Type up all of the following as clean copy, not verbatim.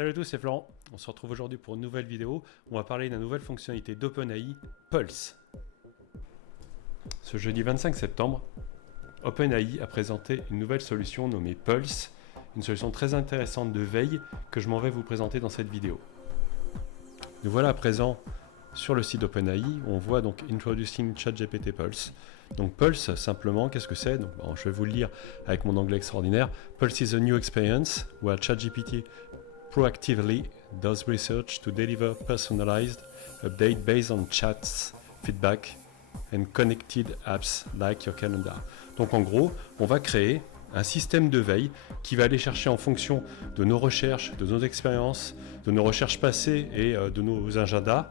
Salut à tous, c'est Florent. On se retrouve aujourd'hui pour une nouvelle vidéo. On va parler de la nouvelle fonctionnalité d'OpenAI, Pulse. Ce jeudi 25 septembre, OpenAI a présenté une nouvelle solution nommée Pulse, une solution très intéressante de veille que je m'en vais vous présenter dans cette vidéo. Nous voilà à présent sur le site d'OpenAI où on voit donc Introducing ChatGPT Pulse. Donc Pulse, simplement, qu'est-ce que c'est? Je vais vous le lire avec mon anglais extraordinaire. Pulse is a new experience where ChatGPT proactively does research to deliver personalized update based on chats, feedback and connected apps like your calendar. Donc en gros, on va créer un système de veille qui va aller chercher en fonction de nos recherches, de nos expériences, de nos recherches passées et de nos agendas,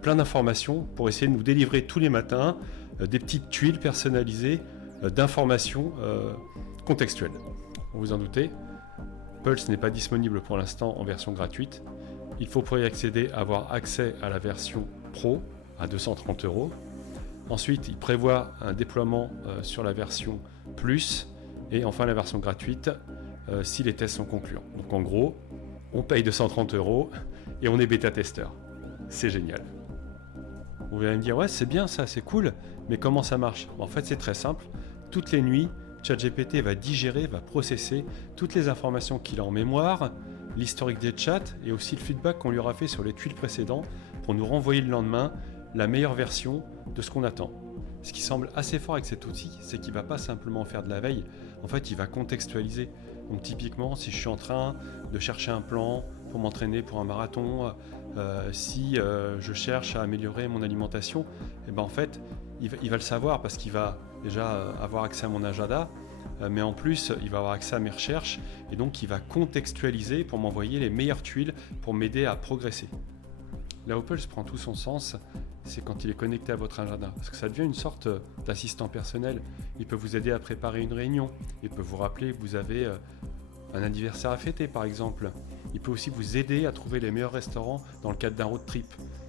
plein d'informations pour essayer de nous délivrer tous les matins des petites tuiles personnalisées d'informations contextuelles. Vous en doutez, Pulse n'est pas disponible pour l'instant en version gratuite. Il faut pour y accéder avoir accès à la version Pro à 230 €. Ensuite, il prévoit un déploiement sur la version Plus et enfin la version gratuite si les tests sont concluants. Donc en gros, on paye 230 € et on est bêta-testeur. C'est génial. Vous allez me dire, ouais, c'est bien ça, c'est cool, mais comment ça marche? En fait, c'est très simple. Toutes les nuits, ChatGPT va digérer, va processer toutes les informations qu'il a en mémoire, l'historique des chats et aussi le feedback qu'on lui aura fait sur les tuiles précédentes pour nous renvoyer le lendemain la meilleure version de ce qu'on attend. Ce qui semble assez fort avec cet outil, c'est qu'il ne va pas simplement faire de la veille, en fait il va contextualiser. Donc typiquement, si je suis en train de chercher un plan pour m'entraîner pour un marathon, si je cherche à améliorer mon alimentation, et ben en fait il va le savoir parce qu'il va déjà avoir accès à mon agenda, mais en plus il va avoir accès à mes recherches et donc il va contextualiser pour m'envoyer les meilleures tuiles pour m'aider à progresser. Là où Pulse prend tout son sens, c'est quand il est connecté à votre agenda, parce que ça devient une sorte d'assistant personnel. Il peut vous aider à préparer une réunion, il peut vous rappeler que vous avez un anniversaire à fêter par exemple. Il peut aussi vous aider à trouver les meilleurs restaurants dans le cadre d'un road trip.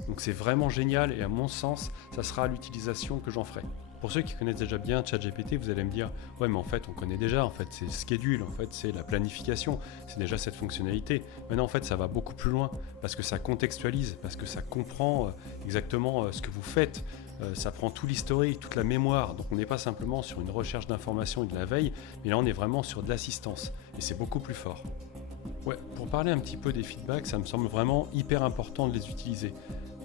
Donc c'est vraiment génial et à mon sens, ça sera l'utilisation que j'en ferai. Pour ceux qui connaissent déjà bien ChatGPT, vous allez me dire « Ouais mais en fait on connaît déjà, en fait c'est schedule, en fait c'est la planification, c'est déjà cette fonctionnalité. » Maintenant en fait ça va beaucoup plus loin parce que ça contextualise, parce que ça comprend exactement ce que vous faites, ça prend tout l'historique, toute la mémoire. Donc on n'est pas simplement sur une recherche d'informations et de la veille, mais là on est vraiment sur de l'assistance et c'est beaucoup plus fort. Ouais, pour parler un petit peu des feedbacks, ça me semble vraiment hyper important de les utiliser.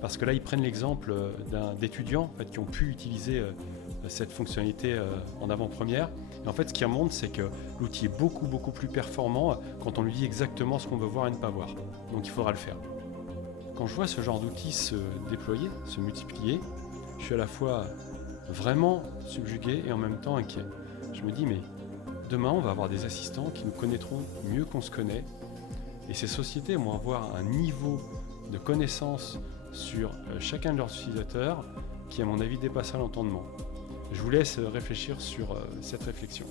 Parce que là, ils prennent l'exemple d'étudiants en fait, qui ont pu utiliser cette fonctionnalité en avant-première. Et en fait, ce qui remonte, c'est que l'outil est beaucoup plus performant quand on lui dit exactement ce qu'on veut voir et ne pas voir. Donc il faudra le faire. Quand je vois ce genre d'outils se déployer, se multiplier, je suis à la fois vraiment subjugué et en même temps inquiet. Je me dis, mais demain, on va avoir des assistants qui nous connaîtront mieux qu'on se connaît. Et ces sociétés vont avoir un niveau de connaissance sur chacun de leurs utilisateurs qui, à mon avis, dépassera l'entendement. Je vous laisse réfléchir sur cette réflexion.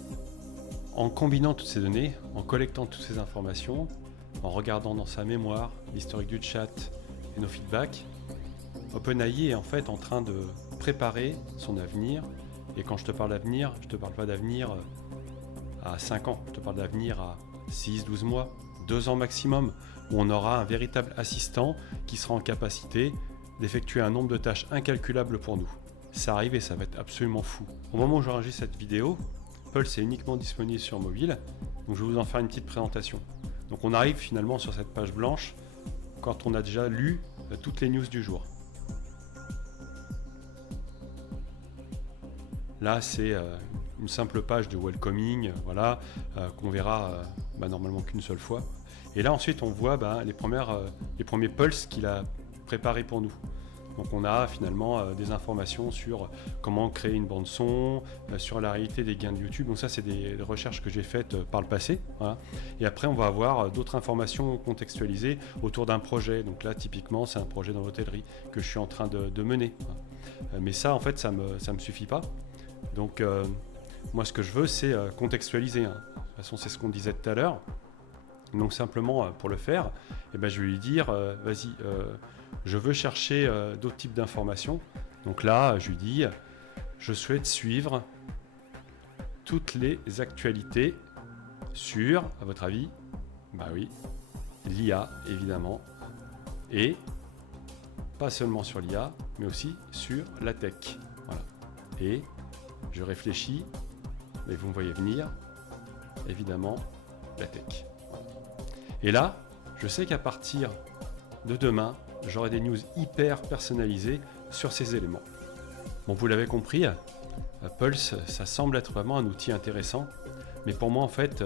En combinant toutes ces données, en collectant toutes ces informations, en regardant dans sa mémoire l'historique du chat et nos feedbacks, OpenAI est en fait en train de préparer son avenir. Et quand je te parle d'avenir, je ne te parle pas d'avenir à 5 ans, je te parle d'avenir à 6-12 mois, 2 ans maximum, où on aura un véritable assistant qui sera en capacité d'effectuer un nombre de tâches incalculable pour nous. Ça arrive et ça va être absolument fou. Au moment où j'enregistre cette vidéo, Pulse est uniquement disponible sur mobile, donc je vais vous en faire une petite présentation. Donc on arrive finalement sur cette page blanche quand on a déjà lu toutes les news du jour. Là c'est une simple page de welcoming, voilà, qu'on verra normalement qu'une seule fois. Et là ensuite on voit les premiers pulses qu'il a préparés pour nous. Donc on a finalement des informations sur comment créer une bande son, sur la réalité des gains de YouTube. Donc ça c'est des recherches que j'ai faites par le passé. Voilà. Et après on va avoir d'autres informations contextualisées autour d'un projet. Donc là typiquement c'est un projet dans l'hôtellerie que je suis en train de mener. Mais ça en fait ça me suffit pas. Donc moi ce que je veux c'est contextualiser. De toute façon c'est ce qu'on disait tout à l'heure. Donc simplement pour le faire, je vais lui dire vas-y, je veux chercher d'autres types d'informations. Donc là je lui dis je souhaite suivre toutes les actualités sur, à votre avis, bah oui, l'IA évidemment, et pas seulement sur l'IA, mais aussi sur la tech. Voilà. Et je réfléchis, mais vous me voyez venir, évidemment, la tech. Voilà. Et là, je sais qu'à partir de demain, j'aurai des news hyper personnalisées sur ces éléments. Bon, vous l'avez compris, Pulse, ça semble être vraiment un outil intéressant, mais pour moi, en fait,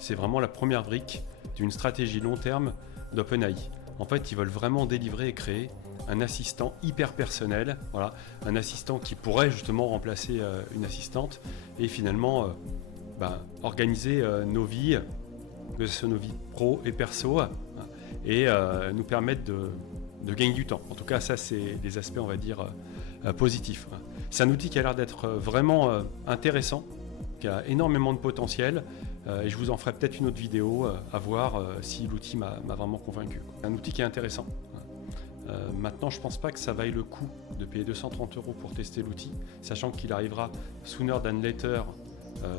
c'est vraiment la première brique d'une stratégie long terme d'OpenAI. En fait, ils veulent vraiment délivrer et créer un assistant hyper personnel, voilà, un assistant qui pourrait justement remplacer une assistante et finalement organiser nos vies, que ce soit nos vies pro et perso, et nous permettre de gagner du temps. En tout cas, ça, c'est des aspects, on va dire, positifs. C'est un outil qui a l'air d'être vraiment intéressant, qui a énormément de potentiel, et je vous en ferai peut-être une autre vidéo à voir si l'outil m'a vraiment convaincu. Un outil qui est intéressant. Maintenant, je ne pense pas que ça vaille le coup de payer 230 € pour tester l'outil, sachant qu'il arrivera sooner than later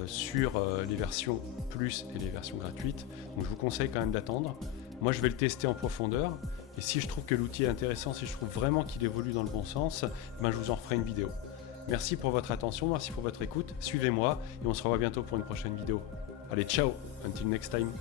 sur les versions plus et les versions gratuites. Donc je vous conseille quand même d'attendre. Moi, je vais le tester en profondeur. Et si je trouve que l'outil est intéressant, si je trouve vraiment qu'il évolue dans le bon sens, je vous en ferai une vidéo. Merci pour votre attention, merci pour votre écoute. Suivez-moi et on se revoit bientôt pour une prochaine vidéo. Allez, ciao, until next time.